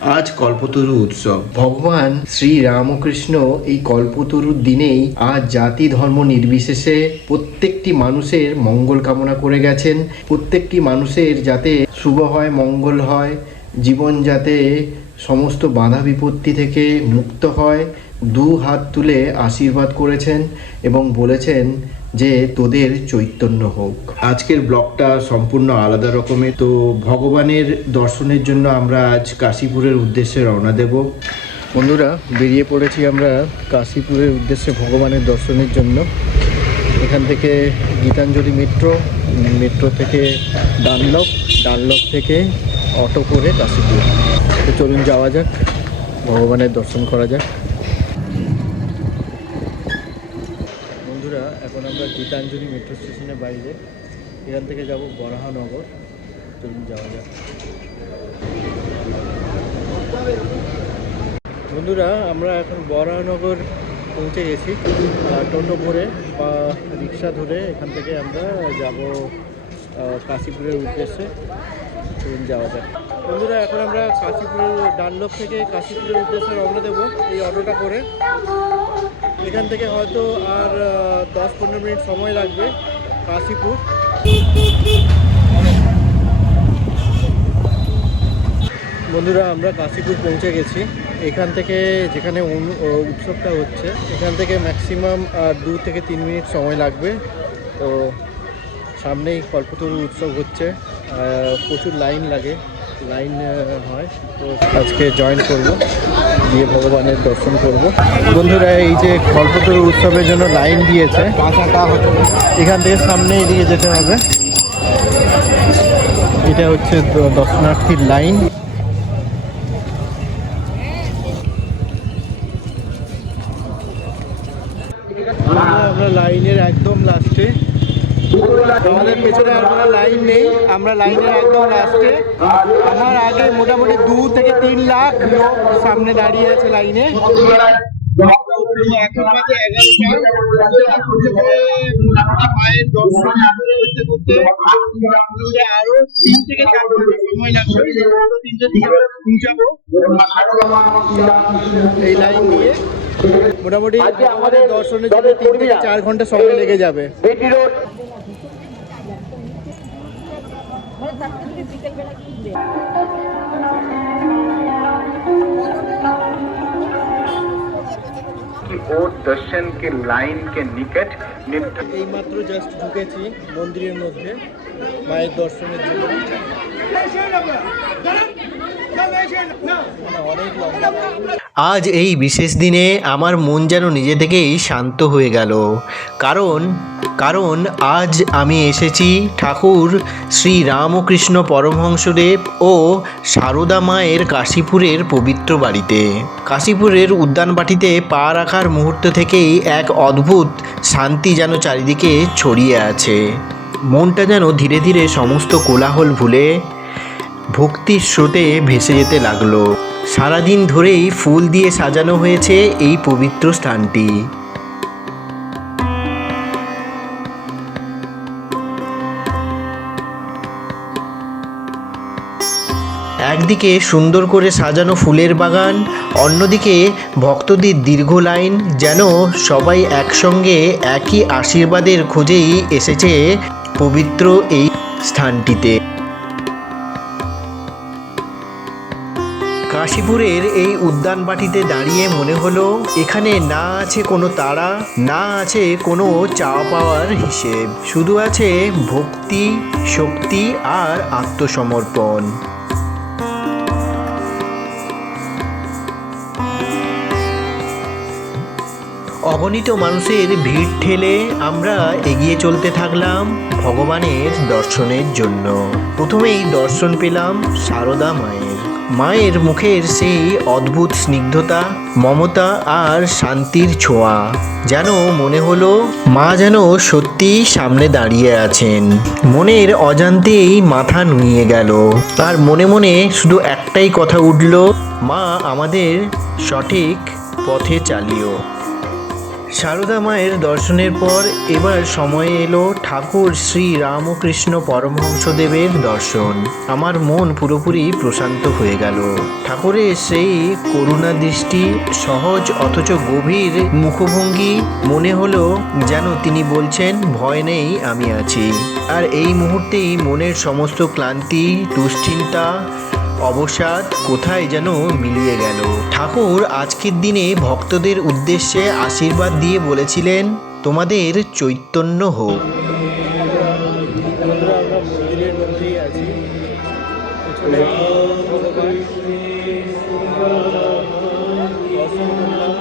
আজ কল্পতরু উৎসব। ভগবান শ্রী রামকৃষ্ণ এই কল্পতরুর দিনেই আজ জাতি ধর্ম নির্বিশেষে প্রত্যেকটি মানুষের মঙ্গল কামনা করে গেছেন। প্রত্যেকটি মানুষের যাতে শুভ হয়, মঙ্গল হয়, জীবন যাতে সমস্ত বাধা বিপত্তি থেকে মুক্ত হয়, দু হাত তুলে আশীর্বাদ করেছেন এবং বলেছেন যে তোদের চৈতন্য হোক। আজকের ব্লগটা সম্পূর্ণ আলাদা রকমের। তো ভগবানের দর্শনের জন্য আমরা আজ কাশীপুরের উদ্দেশ্যে রওনা দেব। বন্ধুরা, বেরিয়ে পড়েছি আমরা কাশীপুরের উদ্দেশ্যে ভগবানের দর্শনের জন্য। এখান থেকে গীতাঞ্জলি মেট্রো থেকে ডানলপ থেকে অটো করে কাশীপুর। তো চলুন যাওয়া যাক, ভগবানের দর্শন করা যাক। বন্ধুরা, এখন আমরা গীতাঞ্জলি মেট্রো স্টেশনের বাইরে, এখান থেকে যাব বরাহনগর। চলুন যাওয়া যাক। বন্ধুরা, আমরা এখন বরাহনগর পৌঁছে গেছি। টোটো করে বা রিক্সা ধরে এখান থেকে আমরা যাব কাশীপুরের উদ্দেশ্যে। চলুন যাওয়া যাক। বন্ধুরা, এখন আমরা কাশীপুরের ডানলপ থেকে কাশীপুরের উদ্দেশ্যে রওনা দেবো এই অটোটা করে। এখান থেকে হয়তো আর 10-15 মিনিট সময় লাগবে কাশীপুর। বন্ধুরা, আমরা কাশীপুর পৌঁছে গেছি। এখান থেকে যেখানে উৎসবটা হচ্ছে, এখান থেকে ম্যাক্সিমাম 2 থেকে 3 মিনিট সময় লাগবে। তো সামনেই কল্পতরু উৎসব হচ্ছে, প্রচুর লাইন হয়। তো আজকে জয়েন করব, দিয়ে ভগবানের দর্শন করব। বন্ধুরা, এই যে কল্পতরু উৎসবের জন্য লাইন দিয়েছে, এখান থেকে সামনে এদিকে যেতে হবে। এটা হচ্ছে দর্শনার্থীর লাইন। আমরা লাইনের একদম লাস্টে, আমাদের পেছনে আর কোনো লাইন নেই, আমরা লাইনের একদম লাস্টে। আমার আগে মোটামুটি 2 থেকে 3 লাখ লোক সামনে দাঁড়িয়ে আছে লাইনে। এই লাইন দিয়ে মোটামুটি আমাদের দর্শনের জন্য 3 থেকে 4 ঘন্টা সময় লেগে যাবে। दर्शन के लाइन के निकट এইমাত্র জাস্ট ঢুকেছি মন্দিরের মধ্যে মায়ের দর্শনের জন্য। আজ এই বিশেষ দিনে আমার মন যেন নিজে থেকেই শান্ত হয়ে গেল। কারণ আজ আমি এসেছি ঠাকুর শ্রী রামকৃষ্ণ পরমহংসদেব ও সারদা মায়ের কাশীপুরের পবিত্র বাড়িতে। কাশীপুরের উদ্যানবাটিতে পা রাখার মুহূর্ত থেকেই এক অদ্ভুত শান্তি যেন চারিদিকে ছড়িয়ে আছে। মনটা যেন ধীরে ধীরে সমস্ত কোলাহল ভুলে ভক্তির স্রোতে ভেসে যেতে লাগলো। সারাদিন ধরেই ফুল দিয়ে সাজানো হয়েছে এই পবিত্র স্থানটি। একদিকে সুন্দর করে সাজানো ফুলের বাগান, অন্যদিকে ভক্তদের দীর্ঘ লাইন, যেন সবাই একসঙ্গে একই আশীর্বাদের খোঁজেই এসেছে পবিত্র এই স্থানটিতে। কাশীপুরের এই উদ্যানবাটিতে দাঁড়িয়ে মনে হলো এখানে না আছে কোনো তাড়া, না আছে কোনো চাওয়া পাওয়ার হিসেব, শুধু আছে ভক্তি, শক্তি আর আত্মসমর্পণ। অগণিত মানুষের ভিড় ঠেলে আমরা এগিয়ে চলতে থাকলাম ভগবানের দর্শনের জন্য। প্রথমেই দর্শন পেলাম সারদা মায়ের মুখের সেই অদ্ভুত স্নিগ্ধতা, মমতা আর শান্তির ছোঁয়া, যেন মনে হলো মা যেন সত্যি সামনে দাঁড়িয়ে আছেন। মনের অজান্তেই মাথা নুইয়ে গেল, আর মনে মনে শুধু একটাই কথা উঠল, মা আমাদের সঠিক পথে চালিও। সারদা মায়ের দর্শনের পর এবার সময় এলো ঠাকুর শ্রী রামকৃষ্ণ পরমহংসদেবের দর্শন। আমার মন পুরোপুরি প্রশান্ত হয়ে গেল। ঠাকুরের সেই করুণা দৃষ্টি, সহজ অথচ গভীর মুখভঙ্গি, মনে হলো যেন তিনি বলছেন, ভয় নেই, আমি আছি। আর এই মুহূর্তেই মনের সমস্ত ক্লান্তি, দুশ্চিন্তা, অবসাদ কোথায় যেন মিলিয়ে গেল। ঠাকুর আজকের দিনে ভক্তদের উদ্দেশ্যে আশীর্বাদ দিয়ে বলেছিলেন, তোমাদের চৈতন্য হোক। আমরা মন্দিরের মধ্যেই আছি। পেছনে ভগবান দর্শন করলাম।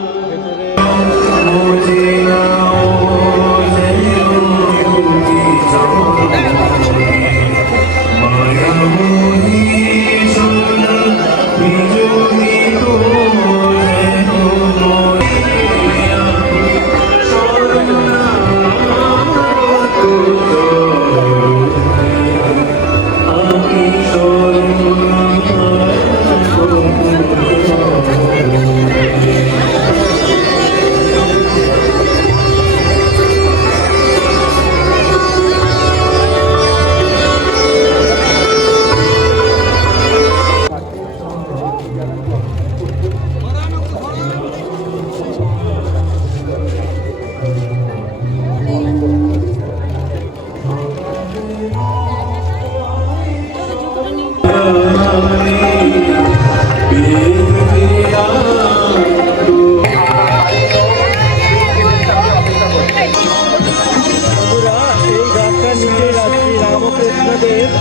ভেতরে রামকৃষ্ণদেব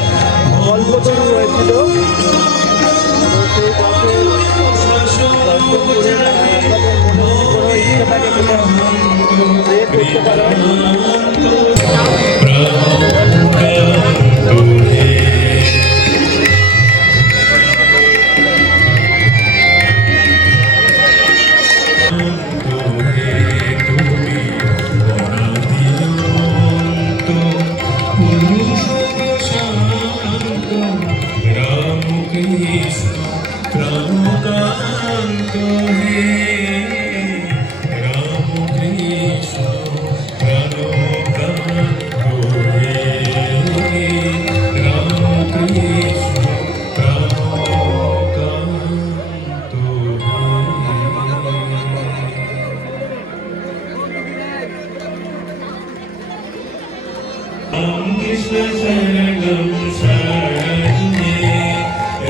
কল্পতরু হয়েছিল। সেই গাছের দর্শন করে আপনাদের মনে কোনো ইচ্ছা থাকে সেটা প্রে করতে পারেন। Krishna Sharanam Sharanye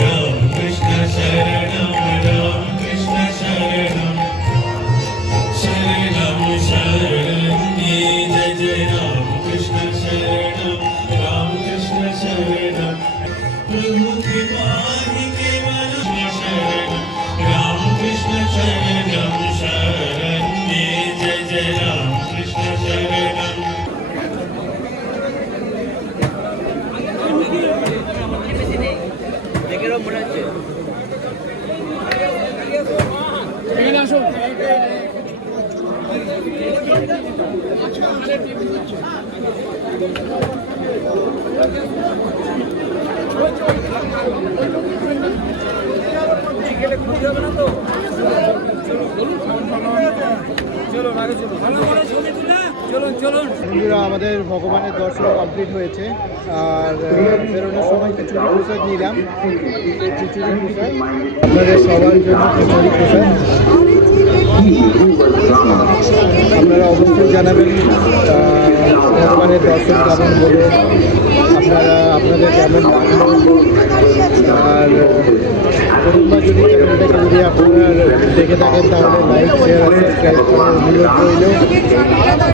Ram Krishna Sharanam Ram Krishna Sharanam Sharanam Sharanye Jai Jai Ram Krishna Sharanam Ram Krishna Sharanam Prabhu ki pahi kevala Sharanam Ram Krishna Sharanam Sharanye Jai Jai Ram Krishna Sharanam বন্ধুরা, আমাদের ভগবানের দর্শন complete হয়েছে। আর বেরোনোর সময় খিচুড়ি প্রসাদ নিলাম। খিচুড়ি প্রসাদ আপনাদের সবার জন্য খিচুড়ি প্রসাদ। আপনারা অবশ্যই জানাবেন ভগবানের দর্শন কেমন হলো, আপনাদের কেমন লাগলো। আর প্রথমবার যদি চ্যানেলটাকে যদি আপনারা দেখে থাকেন তাহলে লাইক, শেয়ার আর সাবস্ক্রাইব করার অনুরোধ রইল।